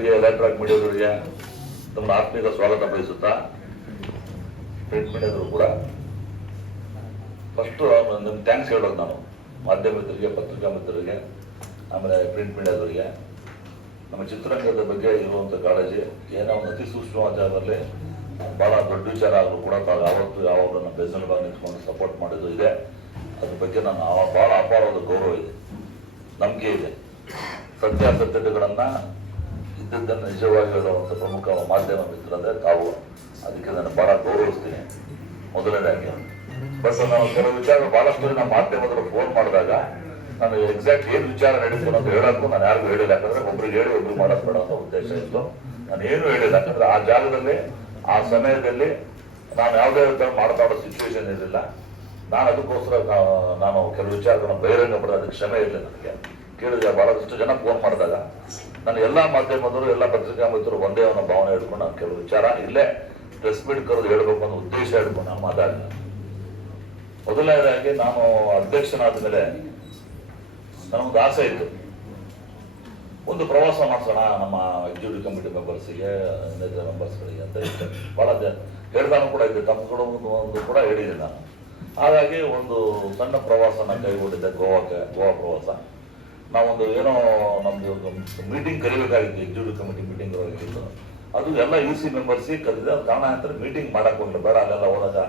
Electronic ಮೀಡಿಯಾದವರಿಗೆ ತಮ್ಮ ಆತ್ಮೀಯ ಸ್ವಾಗತ ಬಯಸುತ್ತಾ ಪ್ರಿಂಟ್ ಮೀಡಿಯಾದವರು ಕೂಡ ಫಸ್ಟ್ ನಿಮ್ಗೆ ಥ್ಯಾಂಕ್ಸ್ ಹೇಳೋದು ನಾನು ಮಾಧ್ಯಮ ಮಿತ್ರರಿಗೆ, ಪತ್ರಿಕಾ ಮಿತ್ರರಿಗೆ, ಆಮೇಲೆ ಪ್ರಿಂಟ್ ಮೀಡಿಯಾದವರಿಗೆ ನಮ್ಮ ಚಿತ್ರರಂಗದ ಬಗ್ಗೆ ಇರುವಂಥ ಕಾಳಜಿ ಏನೋ ಒಂದು ಅತಿ ಸೂಕ್ಷ್ಮವಾದ ಜಾಗದಲ್ಲಿ ಭಾಳ ದೊಡ್ಡ ವಿಚಾರ ಆಗಲು ಕೂಡ ಯಾವತ್ತು ಯಾವಾಗ ನಮ್ಮ ಬೆಸಲ್ಗಾಗಿ ನಿಂತ್ಕೊಂಡು ಸಪೋರ್ಟ್ ಮಾಡೋದು ಇದೆ. ಅದ್ರ ಬಗ್ಗೆ ನಾನು ಭಾಳ ಅಪಾರವಾದ ಗೌರವ ಇದೆ, ನಂಬಿಕೆ ಇದೆ. ಸತ್ಯಾಸತ್ಯತೆಗಳನ್ನು ಇದ್ದದ್ದನ್ನು ನಿಜವಾಗಿ ಹೇಳುವಂಥ ಪ್ರಮುಖ ಮಾಧ್ಯಮ ಮಿತ್ರ ಅಂದರೆ ತಾವು. ಅದಕ್ಕೆ ನಾನು ಭಾಳ ಗೌರವಿಸ್ತೀನಿ ಮೊದಲನೇದಾಗಿ. ಬಟ್ ನಾವು ಕೆಲವು ವಿಚಾರಗಳು ಭಾಳಷ್ಟು ನಮ್ಮ ಮಾಧ್ಯಮದವರು ಫೋನ್ ಮಾಡಿದಾಗ ನಾನು ಎಕ್ಸಾಕ್ಟ್ ಏನು ವಿಚಾರ ನಡೀತು ಅಂತ ಹೇಳೋಕ್ಕೂ ನಾನು ಯಾರಿಗೂ ಹೇಳಿಲ್ಲ. ಯಾಕಂದರೆ ಒಬ್ರಿಗೆ ಹೇಳಿ ಒಬ್ರು ಮಾಡೋದು ಬೇಡ ಅಂತ ಉದ್ದೇಶ ಇತ್ತು. ನಾನು ಏನೂ ಹೇಳಿಲ್ಲ. ಯಾಕಂದರೆ ಆ ಜಾಗದಲ್ಲಿ ಆ ಸಮಯದಲ್ಲಿ ನಾನು ಯಾವುದೇ ಥರ ಮಾತಾಡೋ ಸಿಚುವೇಶನ್ ಇರಲಿಲ್ಲ. ನಾನು ಅದಕ್ಕೋಸ್ಕರ ನಾನು ಕೆಲವು ವಿಚಾರಗಳನ್ನ ಬಹಿರಂಗ ಪಡೆದ ಅದಕ್ಕೆ ಕ್ಷಮೆ ಇರಲಿಲ್ಲ. ನನಗೆ ಕೇಳಿದ್ರೆ ಭಾಳಷ್ಟು ಜನ ಫೋನ್ ಮಾಡಿದಾಗ ನಾನು ಎಲ್ಲ ಮಾಧ್ಯಮದವರು, ಎಲ್ಲ ಪತ್ರಿಕಾ ಮಿತ್ರರು ಒಂದೇ ಅನ್ನೋ ಭಾವನೆ ಹಿಡ್ಕೊಂಡು ನಾನು ಕೆಲವು ವಿಚಾರ ಇಲ್ಲೇ ಪ್ರೆಸ್ ಮೀಟ್ ಕರೆದು ಹೇಳಬೇಕು ಅನ್ನೋ ಉದ್ದೇಶ ಹಿಡ್ಕೊಂಡು ನಾನು ಮಾತಾಡಿಲ್ಲ. ಮೊದಲನೇದಾಗಿ ನಾನು ಅಧ್ಯಕ್ಷನಾದ ಮೇಲೆ ನನಗೊಂದು ಆಸೆ ಇತ್ತು, ಒಂದು ಪ್ರವಾಸ ಮಾಡಿಸೋಣ ನಮ್ಮ ಎಕ್ಸಿಕ್ಯೂಟಿವ್ ಕಮಿಟಿ ಮೆಂಬರ್ಸಿಗೆ, ಇನ್ನಿತರ ಮೆಂಬರ್ಸ್ಗಳಿಗೆ ಅಂತ ಇತ್ತು. ಭಾಳ ಹೇಳ್ತಾನು ಕೂಡ ಇದ್ದೆ, ತಮ್ಮ ಕೂಡ ಒಂದು ಕೂಡ ಹೇಳಿದ್ದೆ ನಾನು. ಹಾಗಾಗಿ ಒಂದು ಸಣ್ಣ ಪ್ರವಾಸನ ಕೈಗೊಂಡಿದ್ದೆ, ಗೋವಾ ಪ್ರವಾಸ. ನಾವೊಂದು ಏನೋ ನಮ್ಮದು ಮೀಟಿಂಗ್ ಕರಿಬೇಕಾಗಿತ್ತು, ಎಕ್ಸಿಕ್ಯೂಟಿವ್ ಕಮಿಟಿ ಮೀಟಿಂಗ್ ಆಗಿತ್ತು. ಅದು ಎಲ್ಲ UC ಮೆಂಬರ್ಸಿಗೆ ಕರೆದಿದೆ. ಅದು ಕಾರಣಾಂತರ ಮೀಟಿಂಗ್ ಮಾಡಕ್ಕೆ ಹೋಗಿಲ್ಲ. ಬೇಡ, ಅಲ್ಲೆಲ್ಲ ಹೋದಾಗ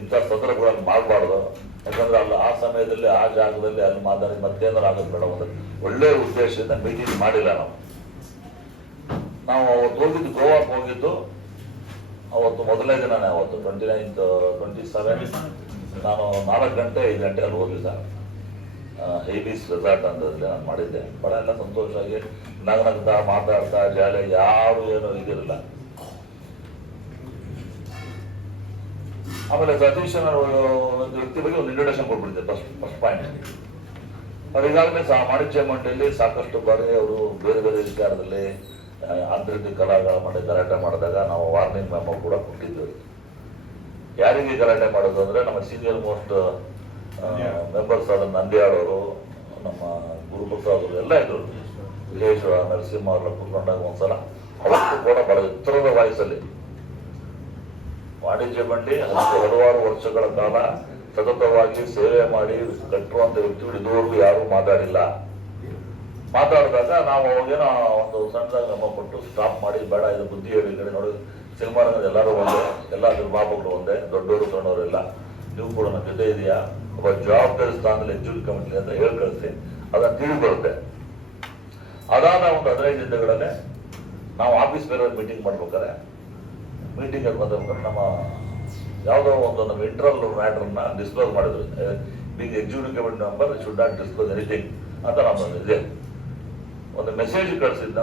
ಇಂಥ ಸಂದರ್ಭಗಳನ್ನು ಮಾಡಬಾರ್ದು. ಯಾಕಂದ್ರೆ ಅಲ್ಲಿ ಆ ಸಮಯದಲ್ಲಿ ಆ ಜಾಗದಲ್ಲಿ ಅಲ್ಲಿ ಮಾತಾಡಿ ಮತ್ತೇನಾದ್ರು ಆಗೋದು ಬೇಡ. ಒಂದು ಒಳ್ಳೆಯ ಉದ್ದೇಶದಿಂದ ಮೀಟಿಂಗ್ ಮಾಡಿಲ್ಲ ನಾವು ಅವತ್ತು ಹೋಗಿದ್ದು, ಗೋವಾಕ್ಕೆ ಹೋಗಿದ್ದು ಅವತ್ತು ಮೊದಲನೇ ದಿನನೇ. ಅವತ್ತು 29th 27 ನಾನು 4 ಗಂಟೆ 5 ಗಂಟೆ ಅಲ್ಲಿ ಹೋಗಿಲ್ಲ. ಹೇಬೀಸ್ ರೆಸಾರ್ಟ್ ಅಂತಂದ್ರೆ ನಾನು ಮಾಡಿದ್ದೆ. ಬಹಳ ಎಲ್ಲ ಸಂತೋಷವಾಗಿ ನಗನಗ್ತಾ ಮಾತಾಡ್ತಾ ಜಾಲಿ, ಯಾರು ಏನೋ ಇದಿರಲಿಲ್ಲ. ಆಮೇಲೆ ಸತೀಶ್ ಒಂದು ವ್ಯಕ್ತಿ ಬಗ್ಗೆ ಒಂದು ಇಂಟ್ರೊಡಕ್ಷನ್ ಕೊಟ್ಬಿಟ್ಟಿದ್ದೆ. ಫಸ್ಟ್ ಪಾಯಿಂಟ್, ಅವ್ರು ಈಗಾಗಲೇ ವಾಣಿಜ್ಯ ಮಂಡಳಿಯಲ್ಲಿ ಸಾಕಷ್ಟು ಬಾರಿ ಅವರು ಬೇರೆ ಬೇರೆ ವಿಚಾರದಲ್ಲಿ ಆಂತರಿಕ ಕಲಾಗಳ ಮಾಡಿ ಗಲಾಟೆ ಮಾಡಿದಾಗ ನಾವು ವಾರ್ನಿಂಗ್ ಮೆಮೊ ಕೂಡ ಕೊಟ್ಟಿದ್ವಿ. ಯಾರಿಗೆ ಗಲಾಟೆ ಮಾಡೋದು ಅಂದರೆ ನಮ್ಮ ಸೀನಿಯರ್ ಮೋಸ್ಟ್ ಮೆಂಬರ್ಸ್ ಆದ ನಂದಿಯಾಳವರು, ನಮ್ಮ ಗುರುಪ್ರಸಾದ್ ಅವರು ಎಲ್ಲ ಇದ್ರು. ವಿಜಯೇಶ್ವರ ನರಸಿಂಹ ಅವರೆಲ್ಲ ಕೂತ್ಕೊಂಡಾಗ ಒಂದ್ಸಲ ಅವತ್ತು ಕೂಡ ಬಹಳ ಎತ್ತರದ ವಾಯ್ಸಲ್ಲಿ ವಾಣಿಜ್ಯ ಮಂಡಳಿ ಹಲವಾರು ವರ್ಷಗಳ ಕಾಲ ಸತತವಾಗಿ ಸೇವೆ ಮಾಡಿ ಕಟ್ಟುವಂತ ವ್ಯಕ್ತಿಗಳು ಇದುವರೆಗೂ ಯಾರೂ ಮಾತಾಡಿಲ್ಲ. ಮಾತಾಡಿದಾಗ ನಾವು ಅವಾಗೇನೋ ಒಂದು ಸಣ್ಣದಾಗ ನಮ್ಮ ಕೊಟ್ಟು ಸ್ಟಾಪ್ ಮಾಡಿ, ಬೇಡ ಇದು ಬುದ್ಧಿ ಹೇಳಿ ಕಡೆ ನೋಡಿ, ಸಿನಿಮಾ ರಂಗದ ಎಲ್ಲರೂ ಒಂದೇ, ಎಲ್ಲ ನಿರ್ಮಾಪಕರು ಒಂದೇ, ದೊಡ್ಡವರು ಸಣ್ಣವರೆಲ್ಲ, ನೀವು ಕೂಡ ನನ್ನ ಜೊತೆ ಇದೆಯಾ, ಒಬ್ಬ ಜವಾಬ್ದಾರಿ ಸ್ಥಾನದಲ್ಲಿ ಎಕ್ಸಿಕ್ಯೂಟಿವ್ ಕಮಿಟಿ ಅಂತ ಹೇಳಿ ಕಳಿಸಿ ಅದನ್ನು ತಿಳಿ ಬರುತ್ತೆ. ಅದಾದ ಒಂದು 15 ದಿನಗಳಲ್ಲೇ ನಾವು ಆಫೀಸ್ ಬೇರೆ ಮೀಟಿಂಗ್ ಮಾಡ್ಬೇಕಾರೆ, ಮೀಟಿಂಗ್ ಅಲ್ಲಿ ಬಂದಾಗ ನಮ್ಮ ಯಾವುದೋ ಒಂದು ನಮ್ಮ ಇಂಟರ್ನಲ್ ಮ್ಯಾಟರ್ನ ಡಿಸ್ಕ್ಲೋಸ್ ಮಾಡಿದ್ರು. Big executive committee member should not disclose anything ಅಂತ ನಮ್ಮ ಇದೆ ಒಂದು ಮೆಸೇಜ್ ಕಳಿಸಿದ್ದ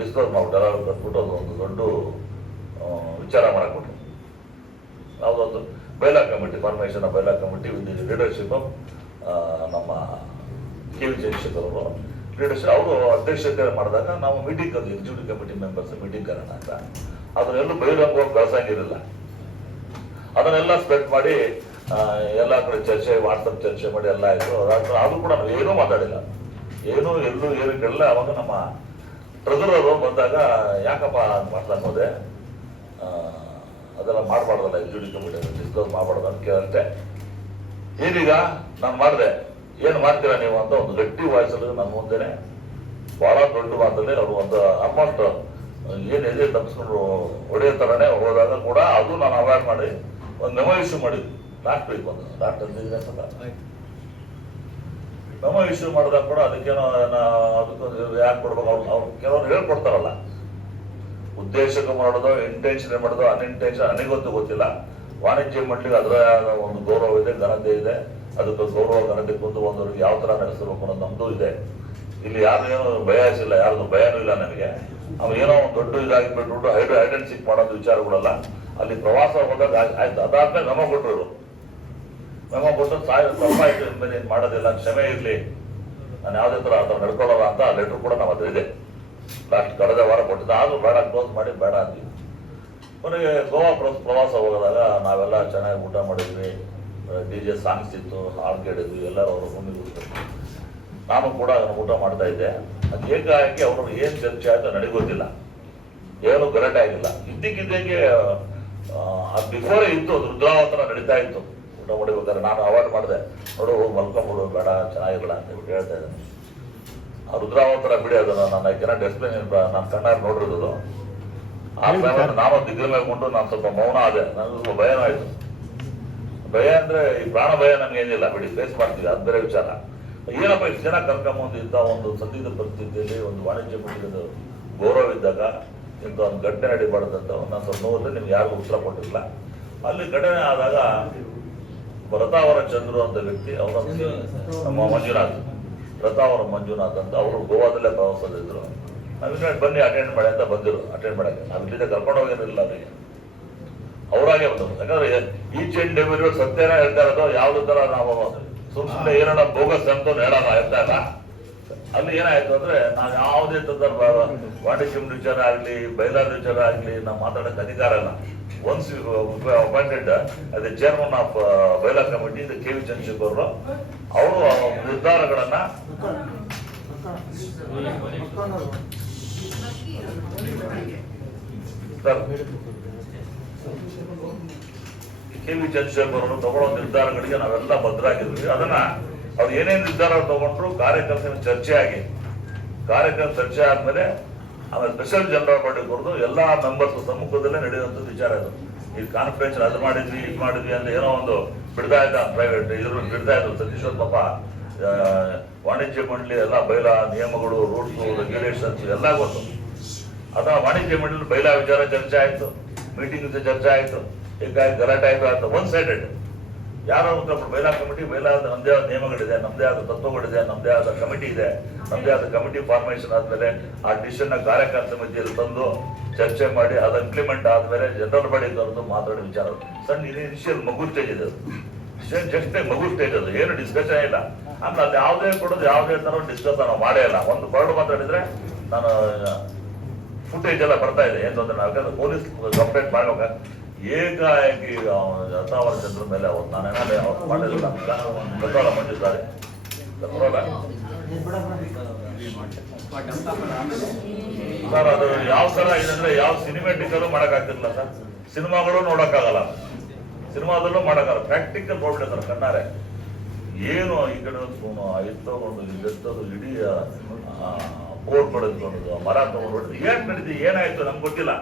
ಡಿಸ್ಕ್ಲೋಸ್ ಮಾಡ್ಬಿಟ್ಟು ಎಲ್ಲರೂ ಕಟ್ಬಿಟ್ಟು ಒಂದು ದೊಡ್ಡ ವಿಚಾರ ಮಾಡಕ್ಬಿಟ್ರು. ಯಾವುದೊಂದು bylaw committee formation of bylaw committee with the leadership of ನಮ್ಮ KV ಚಂದ್ರಶೇಖರ್ ಅವರು ಲೀಡರ್ಶಿಪ್ ಅವರು ಅಧ್ಯಕ್ಷತೆ ಮಾಡಿದಾಗ ನಾವು ಮೀಟಿಂಗ್ ಅದು ಎಕ್ಸಿಕ್ಯೂಟಿವ್ ಕಮಿಟಿ ಮೆಂಬರ್ಸ್ ಮೀಟಿಂಗ್ ಕರೋಣ ಅಂತ. ಅದನ್ನೆಲ್ಲೂ ಬಹಿರಂಗವಾಗಿ ಕಳ್ಸಂಗಿರಲಿಲ್ಲ. ಅದನ್ನೆಲ್ಲ ಸ್ಪ್ರೆಡ್ ಮಾಡಿ ಎಲ್ಲ ಕಡೆ ಚರ್ಚೆ, ವಾಟ್ಸಪ್ ಚರ್ಚೆ ಮಾಡಿ ಎಲ್ಲ ಆಯಿತು. ಅದು ಕೂಡ ನಾವು ಏನೂ ಮಾತಾಡಿಲ್ಲ, ಏನೂ ಎಲ್ಲೂ ಏನಕ್ಕೆಲ್ಲ. ಅವಾಗ ನಮ್ಮ ಟ್ರೆಜರರು ಬಂದಾಗ ಯಾಕಪ್ಪ ಮಾಡ್ತಾನೆ ಹೋದೆ, ಅದೆಲ್ಲ ಮಾಡಬಾರ್ದಲ್ಲ, ಎಕ್ಸಿಕ್ಯೂಟಿವ್ ಕಮಿಟಿ ಡಿಸ್ಕಸ್ ಮಾಡಬಾರ್ದು ಅಂತ ಕೇಳಂತೆ. ಏನೀಗ ನಾನು ಮಾಡಿದೆ, ಏನು ಮಾಡ್ತೀರಾ ನೀವು ಅಂತ ಒಂದು ಗಟ್ಟಿ ವಾಯ್ಸಲ್ಲಿ ನನ್ನ ಮುಂದೆನೆ ಭಾಳ ದೊಡ್ಡ ಮಾತಲ್ಲಿ ಅವರು ಒಂದು ಆಲ್ಮೋಸ್ಟ್ ಏನಿದೆ ತಪ್ಪಿಸ್ಕೊಂಡು ಹೊಡೆಯೋ ಥರನೇ ಹೋದಾಗ ಕೂಡ ಅದು ನಾನು ಅವಾಯ್ಡ್ ಮಾಡಿ ಒಂದು ಮೆಮೊ ಇಶ್ಯೂ ಮಾಡಿದ್ವಿ. ಲಾಸ್ಟ್ ವೀಕ್ ಒಂದು ಲಾಸ್ಟ್ 15 ದಿನ ಮೆಮೊ ಇಶ್ಯೂ ಮಾಡಿದಾಗ ಕೂಡ ಅದಕ್ಕೇನೋ ಅದಕ್ಕೆ ಯಾಕೆ ಕೊಡ್ಬೇಕು, ಅವ್ರು ಕೆಲವರು ಹೇಳ್ಕೊಡ್ತಾರಲ್ಲ, ಉದ್ದೇಶಕ್ಕೆ ಮಾಡೋದು, ಇಂಟೆನ್ಷನ್ ಮಾಡೋದು, ಅನ್ಇಂಟೆನ್ಷನ್ ನನಗೊತ್ತು ಗೊತ್ತಿಲ್ಲ. ವಾಣಿಜ್ಯ ಮಂಡಳಿಗೆ ಅದರ ಒಂದು ಗೌರವ ಇದೆ, ಘನತೆ ಇದೆ. ಅದಕ್ಕೆ ಗೌರವ ಘನತೆ ಕುಂದು ಬಂದವ್ರಿಗೆ ಯಾವ ಥರ ನಡೆಸಬೇಕು ಅನ್ನೋದು ನಮ್ಮದು ಇದೆ. ಇಲ್ಲಿ ಯಾರು ಏನೋ ಭಯಸಿಲ್ಲ, ಯಾರ್ದು ಭಯನೂ ಇಲ್ಲ ನನಗೆ. ಅವು ಏನೋ ಒಂದು ದೊಡ್ಡ ಇದಾಗಿ ಬಿಟ್ಬಿಟ್ಟು ಐಡೆಂಟಿಫೈ ಮಾಡೋದು ವಿಚಾರಗಳಲ್ಲ. ಅಲ್ಲಿ ಪ್ರವಾಸ ಹೋದಾಗ ಆಯ್ತು, ಅದಾದ್ಮೇಲೆ ಮೆಮೊ ಕೊಟ್ಟರು. ಮೆಮೊ ಕೊಟ್ಟು ತಪ್ಪಾಯ್ತು ಇನ್ಮೇಲೆ ಮಾಡೋದಿಲ್ಲ, ಕ್ಷಮೆ ಇರಲಿ, ನಾನು ಯಾವುದೇ ಥರ ಆ ಥರ ನಡ್ಕೊಳ್ಳಲ್ಲ ಅಂತ ಲೆಟ್ರ್ ಕೂಡ ನಮ್ಮ ಹತ್ರ ಇದೆ. ಲಾಸ್ಟ್ ಕಳೆದ ವಾರ ಕೊಟ್ಟಿದ್ದ, ಆದರೂ ಬೇಡ ಕ್ಲೋಸ್ ಮಾಡಿ ಬೇಡ ಅಂತೀವಿ. ಕೊನೆಗೆ ಗೋವಾ ಪ್ರವಾಸ ಹೋಗೋದಾಗ ನಾವೆಲ್ಲ ಚೆನ್ನಾಗಿ ಊಟ ಮಾಡಿದ್ವಿ, DJ ಸಾಂಗ್ಸ್ ಇತ್ತು, ಹಾಡು ಕೇಳಿದ್ವಿ, ಎಲ್ಲರೂ ಅವರು ಮುಂದೆ ನಾನು ಕೂಡ ಊಟ ಮಾಡ್ತಾ ಇದ್ದೆ. ಅದು ಏಕಾಏಕಿ ಅವರು ಏನ್ ಚರ್ಚೆ ಆಯ್ತು ನನಗೆ ಗೊತ್ತಿಲ್ಲ, ಏನು ಗಲಾಟೆ ಆಗಿಲ್ಲ. ಇದ್ದಕ್ಕಿದ್ದಂಗೆ ಬಿಫೋರೇ ಇತ್ತು, ಅದು ರುದ್ರಾವತಾರ ನಡೀತಾ ಇತ್ತು. ಊಟ ಮಾಡಿಬೇಕಾದ್ರೆ ನಾನು ಅವಾಯ್ಡ್ ಮಾಡಿದೆ, ನೋಡು ಮಲ್ಕೊಂಬಿಡು ಬೇಡ ಚೆನ್ನಾಗಿರಲ್ಲ ಅಂತ ಹೇಳ್ತಾ ಇದ್ದೇನೆ. ಆ ರುದ್ರಾವತಾರ ಬಿಡಿ, ಅದನ್ನು ನಾನು ಕೆನಾಟ್ ಎಕ್ಸ್ಪ್ಲೇನ್, ನಾನು ಕಣ್ಣಾಗಿ ನೋಡಿರೋದು. ಆ ಟೈಮಲ್ಲಿ ನಾನು ದಿಗ್ಗಮೆಗೊಂಡು ನಾನು ಸ್ವಲ್ಪ ಮೌನ ಆದೆ. ನನಗೆ ಸ್ವಲ್ಪ ಭಯನೂ ಆಯ್ತು. ಭಯ ಅಂದ್ರೆ ಈ ಪ್ರಾಣ ಭಯ ನಮ್ಗೆ ಏನಿಲ್ಲ ಬಿಡಿ, ಫೇಸ್ ಮಾಡ್ತೀವಿ, ಅದು ಬೇರೆ ವಿಚಾರ. ಏನಪ್ಪ ಇಷ್ಟು ಜನ ಕರ್ಕೊಂಬಂದು ಇಂಥ ಒಂದು ಸದ್ಯದ ಪರಿಸ್ಥಿತಿಯಲ್ಲಿ ಒಂದು ವಾಣಿಜ್ಯ ಮಟ್ಟದ ಗೌರವ ಇದ್ದಾಗ ಇಂಥ ಒಂದು ಘಟನೆ ನಡೀಬಾರ್ದಂತ ನಾನು ಸ್ವಲ್ಪ ನೋಡಿದ್ರೆ ನಿಮ್ಗೆ ಯಾರಿಗೂ ಉತ್ತರ ಕೊಟ್ಟಿಲ್ಲ. ಅಲ್ಲಿ ಘಟನೆ ಆದಾಗ ರಥಾವರ ಚಂದ್ರು ಅಂತ ವ್ಯಕ್ತಿ, ಅವರ ನಮ್ಮ ಮಂಜುನಾಥ್, ರಥಾವರ ಮಂಜುನಾಥ್ ಅಂತ ಅವರು ಗೋವಾದಲ್ಲೇ ಪ್ರವಾಸದಿದ್ರು. ನಾವಿನ್ನ ಬನ್ನಿ ಅಟೆಂಡ್ ಮಾಡಿ ಅಂತ ಬಂದಿರು. ಅಟೆಂಡ್ ಮಾಡಕ್ಕೆ ನಾವು ಇಲ್ಲಿಂದ ಕರ್ಕೊಂಡು ಹೋಗಿರಲಿಲ್ಲ ಅವರಿಗೆ, ಅವರಾಗೆ ಬಂದರು. ಯಾಕಂದ್ರೆ ಈಚ್ ಅಂಡ್ ಎವ್ರಿ ಸತ್ಯನ ಹೇಳ್ತಾ ಇರೋದು, ಯಾವ್ದು ತರ ನಾವು ಸುಮ್ಮನೆ ಏನಾರ ಬೋಗಸ್ ಅಂತ ಹೇಳೋಣ ಹೇಳ್ತಾ ಇಲ್ಲ. ಅಲ್ಲಿ ಏನಾಯ್ತು ಅಂದ್ರೆ ನಾವು ಯಾವುದೇ ತರ ವಾಣಿಜ್ಯ ವಿಚಾರ ಆಗ್ಲಿ ಬಯಲಾದ ವಿಚಾರ ಆಗ್ಲಿ ನಾವು ಮಾತಾಡೋಕೆ ಅಧಿಕಾರ ಇಲ್ಲ. ಒನ್ಸ್ ಅಪಾಯಿಂಟೆಡ್ ಅದೇ chairman of bylaw committee KV Chandrashekar ಅವರು ನಿರ್ಧಾರಗಳನ್ನ KV ಚಂದ್ರಶೇಖರ್ ಅವರು ತಗೊಳ್ಳೋ ನಿರ್ಧಾರಗಳಿಗೆ ನಾವೆಲ್ಲ ಬದ್ಧರಾಗಿದ್ವಿ. ಅದನ್ನ ಅವ್ರು ಏನೇನು ನಿರ್ಧಾರ ತಗೊಂಡ್ರು ಕಾರ್ಯಕರ್ತರ ಚರ್ಚೆ ಆದ್ಮೇಲೆ ಆಮೇಲೆ ಸ್ಪೆಷಲ್ ಜನರಲ್ ಬಾಡಿ ಕರೆದು ಎಲ್ಲಾ ಮೆಂಬರ್ಸ್ ಸಮ್ಮುಖದಲ್ಲೇ ನಡೆಯುವಂತ ವಿಚಾರ ಇದು. ಈ ಕಾನ್ಫರೆನ್ಸ್ ಅದು ಮಾಡಿದ್ವಿ ಇದು ಮಾಡಿದ್ವಿ ಅಂತ ಏನೋ ಒಂದು ಬಿಡ್ತಾ ಇದ್ದ ಪ್ರೈವೇಟ್ ಇದ್ರು ಬಿಡ್ತಾ ಇದ್ರು. ಸತೀಶ್ವರ್ ಪಾಪ ವಾಣಿಜ್ಯ ಮಂಡಳಿ ಎಲ್ಲ ಬಯಲಾ ನಿಯಮಗಳು, ರೂಲ್ಸ್, ರೆಗ್ಯುಲೇಷನ್ಸ್ ಎಲ್ಲ ಗೊತ್ತು. ಅಥವಾ ವಾಣಿಜ್ಯ ಮಂಡಳಿ ಬಯಲಾ ವಿಚಾರ ಚರ್ಚೆ ಆಯ್ತು, ಮೀಟಿಂಗ್ ಚರ್ಚೆ ಆಯ್ತು, ಹೀಗಾಗಿ ಗಲಾಟೆ ಆಯ್ತು ಅಂತ ಒನ್ ಸೈಡೆಡ್. ಯಾರೋ ಬಯಲಾ ಕಮಿಟಿ, ಬಯಲಾದ ನಮ್ದೇ ಆದ ನಿಯಮಗಳಿದೆ, ನಮ್ದೇ ಆದ ತತ್ವಗಳಿದೆ, ನಮ್ದೇ ಆದ ಕಮಿಟಿ ಇದೆ. ನಮ್ದೇ ಆದ ಕಮಿಟಿ ಫಾರ್ಮೇಶನ್ ಆದ್ಮೇಲೆ ಆ ಡಿಸಿಷನ್ ಕಾರ್ಯಕಾರಿ ಸಮಿತಿಯಲ್ಲಿ ತಂದು ಚರ್ಚೆ ಮಾಡಿ ಅದು ಇಂಪ್ಲಿಮೆಂಟ್ ಆದ್ಮೇಲೆ ಜನರಲ್ ಬಾಡಿ ಕರೆದು ಮಾತಾಡೋ ವಿಚಾರ. ಸಣ್ಣ ಇನಿಷಿಯಲ್ ಮಗು ಸ್ಟೇಜ್ ಇದೆ, ಜಸ್ಟ್ ಮಗು ಸ್ಟೇಜ್ ಅದು, ಏನು ಡಿಸ್ಕಷನ್ ಇಲ್ಲ. ಆಮೇಲೆ ಅದು ಯಾವುದೇ ಕೊಡೋದು ಯಾವುದೇ ತರ ಡಿಸ್ಕಸ್ ನಾವು ಮಾಡೇ ಇಲ್ಲ. ಒಂದು ವರ್ಡ್ ಮಾತಾಡಿದ್ರೆ ನಾನು ಫುಟೇಜ್ ಎಲ್ಲ ಬರ್ತಾ ಇದೆ. ಏನು ಅಂದ್ರೆ ನಾವು ಪೊಲೀಸ್ ಕಂಪ್ಲೇಂಟ್ ಮಾಡ್ಬೇಕು. ಏಕಾಏಕಿ ರಥಾವರ ಚಂದ್ರ ಮೇಲೆ ಅವತ್ತು ನಾನೇನಾದ್ರೆ ಅವ್ರು ಮಾಡಿಲ್ಲ, ರಥಾವರ ಮಂಜಿದ್ದಾರೆ ಸರ್. ಅದು ಯಾವ ತರ ಇದೆ ಅಂದ್ರೆ ಯಾವ ಸಿನಿಮ್ಯಾಟಿಕಲ್ಲೂ ಮಾಡಕ್ಕಾಗ್ತಿರ್ಲಿಲ್ಲ ಸರ್, ಸಿನಿಮಾಗಳು ನೋಡಕ್ಕಾಗಲ್ಲ, ಸಿನಿಮಾದಲ್ಲೂ ಮಾಡಕ್ಕಾಗಲ್ಲ. ಪ್ರಾಕ್ಟಿಕಲ್ ನೋಡ್ಬಿಟ್ಟೆ ಸರ್ ಕಣ್ಣಾರೆ. ಏನು ಈ ಕಡೆ ಎತ್ತೋದು ಎತ್ತೋದು ಇಡೀ ಬೋರ್ಡ್ ಪಡೆದುಕೊಳ್ಳೋದು, ಮರ ತಗೊಂಡು ಏನ್ ನಡೀತಿ ಏನಾಯ್ತು ನಮ್ಗೆ ಗೊತ್ತಿಲ್ಲ.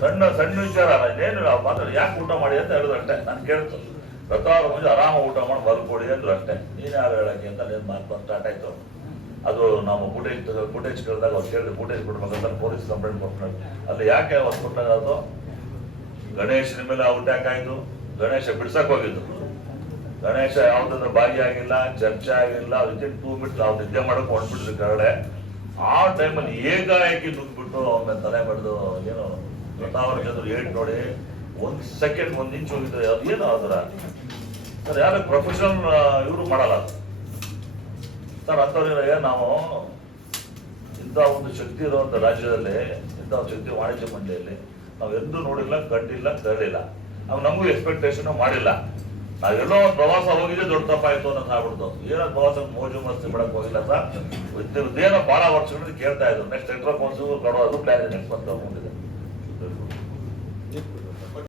ಸಣ್ಣ ವಿಚಾರ ಏನು ಮಾತ್ರ ಯಾಕೆ ಊಟ ಮಾಡಿ ಅಂತ ಹೇಳಿದ್ರು ಅಷ್ಟೇ. ನಾನು ಕೇಳ್ತು ರಥಾವರ ಮುಂಚೆ ಆರಾಮ ಊಟ ಮಾಡಿ ಬರ್ಕೊಡಿ ಅಂದ್ರು ಅಷ್ಟೇ. ನೀನ್ ಯಾರು ಹೇಳಕ್ಕೆ ಅಂತ ಮಾತು ಸ್ಟಾರ್ಟ್ ಆಯ್ತು. ಅದು ನಾವು ಫುಟೇಜ್ ಕೇಳಿದಾಗ ಅವ್ರು ಕೇಳಿದ್ರೆ ಫುಟೇಜ್ ಕೊಡ್ಬೇಕಂತ ಪೊಲೀಸ್ ಕಂಪ್ಲೇಂಟ್ ಕೊಟ್ಟು ಅಲ್ಲಿ ಯಾಕೆ ಅವ್ರು ಕೊಟ್ಟಾಗ ಅದು ಗಣೇಶನ ಮೇಲೆ ಅಟ್ಯಾಕ್ ಆಯ್ತು. ಗಣೇಶ ಬಿಡ್ಸಕ್ ಹೋಗಿದ್ದು, ಗಣೇಶ ಯಾವ್ದಾದ್ರು ಭಾಗಿಯಾಗಿಲ್ಲ, ಚರ್ಚೆ ಆಗಿಲ್ಲ. ವಿತಿನ್ 2 ಮಿನಿಟ್ಸ್ ನಾವು ನಿದ್ದೆ ಮಾಡಕ್ ಹೊಂಟ್ಬಿಟ್ಟಿದ್ರು ಕರಡೆ. ಆ ಟೈಮಲ್ಲಿ ಏಕಾಏಕಿ ನುಗ್ಬಿಟ್ಟು ಅವನ್ನ ತಲೆ ಬಡ್ದು ಏನು ರಥಾವರ ಚಂದ್ರ ಏಟ್ ನೋಡಿ 1 ಸೆಕೆಂಡ್ 1 ಇಂಚ್ ಹೋಗಿದ್ರೆ ಅದು ಏನು ಅದರ ಸರ್. ಯಾರು ಪ್ರೊಫೆಷನಲ್ ಇವರು ಮಾಡಲ್ಲ ಸರ್. ಅಂಥವ್ರಿಗೆ ನಾವು ಇಂಥ ಒಂದು ಶಕ್ತಿ ಇರುವಂತ ರಾಜ್ಯದಲ್ಲಿ, ಇಂಥ ಒಂದು ಶಕ್ತಿ ವಾಣಿಜ್ಯ ಮಂಡಳಿಯಲ್ಲಿ ನಾವು ಎಂದೂ ನೋಡಿಲ್ಲ, ಕಂಡಿಲ್ಲ, ಕೇಳಿಲ್ಲ. ನಾವು ನಮಗೂ ಎಕ್ಸ್ಪೆಕ್ಟೇಷನ್ ಮಾಡಿಲ್ಲ. ನಾವೆಲ್ಲೋ ಒಂದು ಪ್ರವಾಸ ಹೋಗಿದ್ದೆ ದೊಡ್ಡ ತಪ್ಪಾಯ್ತು ಅನ್ನೋದು ಆಗ್ಬಿಡ್ತು. ಏನೋ ಪ್ರವಾಸ ಮೋಜು ಮಸ್ತಿ ಬಿಡಕ್ ಹೋಗಿಲ್ಲ ಸರ್. ಇದೇನೋ ಬಹಳ ವರ್ಷಗಳಿಂದ ಕೇಳ್ತಾ ಇದ್ರು. ನೆಕ್ಸ್ಟ್ ಎಂಟ್ರೋ ಕೊಡೋದು ಪ್ಲಾನ್ ನೆಕ್ಸ್ಟ್ ಬಂದು ಹೋಗ್ಬಿಟ್ಟಿದೆ.